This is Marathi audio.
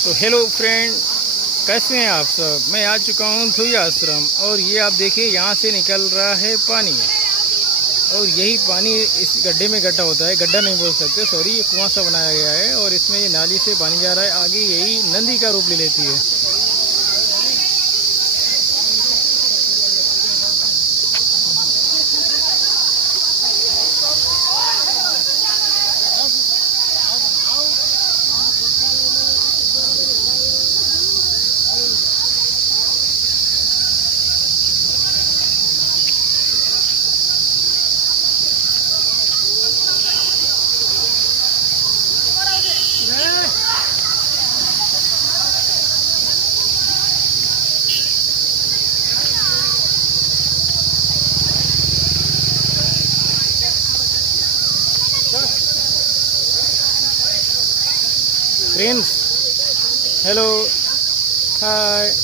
तो हेलो फ्रेंड, कैसे हैं आप सब। मैं आ चुका हूँ धोबिया आश्रम और ये आप देखिए यहाँ से निकल रहा है पानी। और यही पानी इस गड्ढे में इकट्ठा होता है। गड्ढा नहीं बोल सकते, सॉरी, ये कुआं सा बनाया गया है और इसमें ये नाली से पानी जा रहा है। आगे यही नदी का रूप ले लेती है। फ्रेंड्स, हेलो, हाय।